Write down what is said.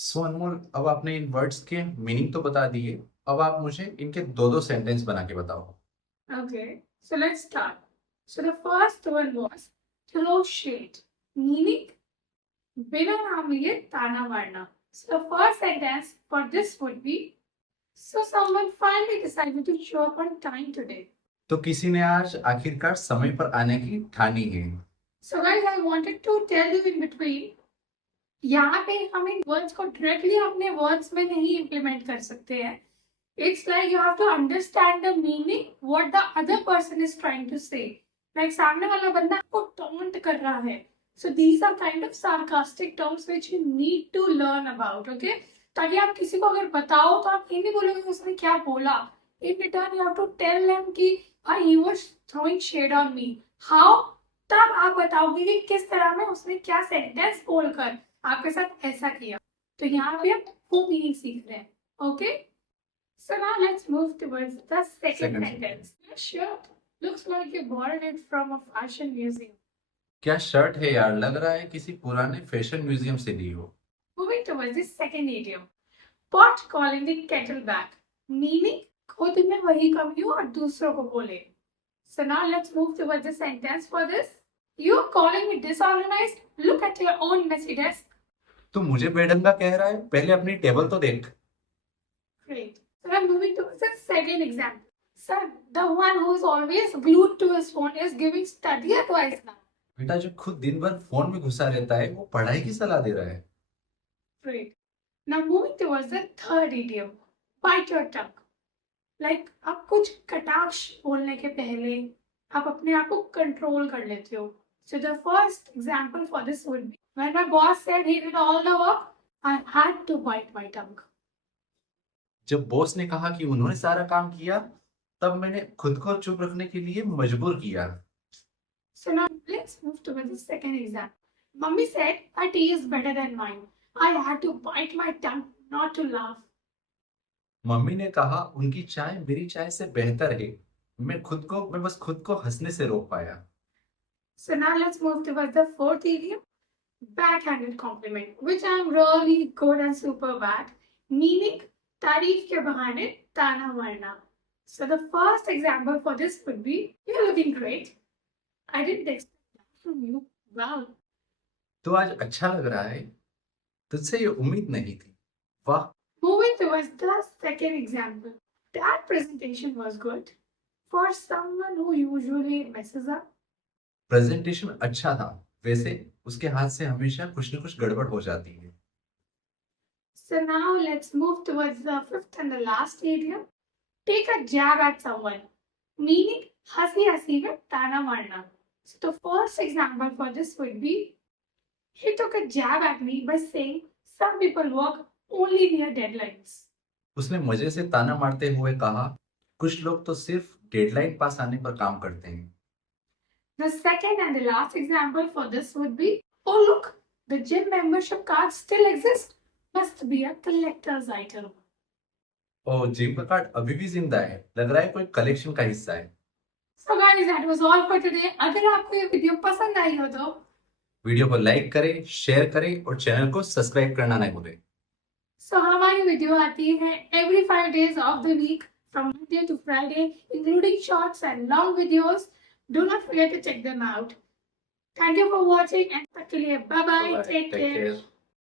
सो अनमोल, अब आपने इन वर्ड्स के मीनिंग तो बता दिए। अब आप मुझे इनके दो दो सेंटेंस बना के बताओ। Okay, so let's start. So the first one was throw shade, meaning बिना नाम लिए ताना मारना. So the first sentence for this would be, so someone finally decided to show up on time today. तो किसी ने आज आखिरकार समय पर आने की ठानी है। So guys, I wanted to tell you in between, यहाँ पे हम इन वर्ड्स को डायरेक्टली अपने वर्ड्स में नहीं इम्प्लीमेंट कर सकते हैं. It's like you have to understand the meaning what the other person is trying to say. Like सामने वाला बंदा आपको taunt कर रहा है. So these are kind of sarcastic terms which you need to learn about, okay? ताकि आप किसी को अगर बताओ तो आप ये नहीं बोलोगे उसने क्या बोला. In return you have to tell them कि he was throwing shade on me. How? तब आप बताओगे कि किस तरह में उसने क्या सेंटेंस बोलकर आपके साथ ऐसा किया. तो यहाँ पे आप वो मीनिंग सीख रहे हैं, okay? So now let's move towards the second sentence. Your shirt looks like you borrowed it from a fashion museum. क्या शर्ट है यार, लग रहा है किसी पुराने फैशन म्यूजियम से ली हो। Moving towards the second idiom. Pot calling the kettle black. Meaning खुद में वही कमी हो और दूसरों को बोले. So now let's move towards the sentence for this. You're calling me disorganized. Look at your own messy desk. तो मुझे बेढंगा कह रहा है, पहले अपनी टेबल तो देख। Great. So I'm moving towards the second example. Sir, the one who is always glued to his phone is giving study advice now. बेटा जो खुद दिन भर फोन में घुसा रहता है वो पढ़ाई की सलाह दे रहा है। Great. Now moving towards the third idiom. Bite your tongue. Like आप कुछ कटाक्ष बोलने के पहले आप अपने आप को कंट्रोल कर लेते हो. So the first example for this would be when my boss said he did all the work, I had to bite my tongue. जब बॉस ने कहा कि उन्होंने सारा काम किया, तब मैंने खुद को चुप रखने के लिए मजबूर किया। So now let's move towards the second example. Mummy said her tea is better than mine. I had to bite my tongue not to laugh. Mummy ने कहा उनकी चाय मेरी चाय से बेहतर है। मैं बस खुद को हंसने से रोक पाया। So now let's move towards the fourth idiom. Backhanded compliment, which I am really good and super bad. Meaning तारीफ के बहाने ताना मारना. So the first example for this would be, you're looking great. I didn't expect that from you. Wow. तो आज अच्छा लग रहा है, तुझसे ये उम्मीद नहीं थी। वाह। Moving towards the second example. That presentation was good for someone who usually messes up. Presentation अच्छा था, वैसे उसके हाथ से हमेशा कुछ न कुछ गड़बड़ हो जाती है। So now let's move towards the fifth and the last idiom. Take a jab at someone. Meaning हंसी हंसी में ताना मारना. So the first example for this would be, he took a jab at me by saying some people work only near deadlines. उसने मजे से ताना मारते हुए कहा, कुछ लोग तो सिर्फ डेडलाइन पास आने पर काम करते हैं। The second and the last example for this would be, oh look, the gym membership card still exists. Must be a collector's item. ओ, जिम का कार्ड अभी भी जिंदा है, लग रहा है कोई कलेक्शन का हिस्सा है। So guys, that was all for today. अगर आपको ये वीडियो पसंद आई हो तो वीडियो को लाइक करें, शेयर करें और चैनल को सब्सक्राइब करना नहीं भूलें। So हमारी वीडियो आती है every 5 days of the week from Monday to Friday, including shorts and long videos. Do not forget to check them out. Thank you for watching and तक के लिए bye bye. Take care.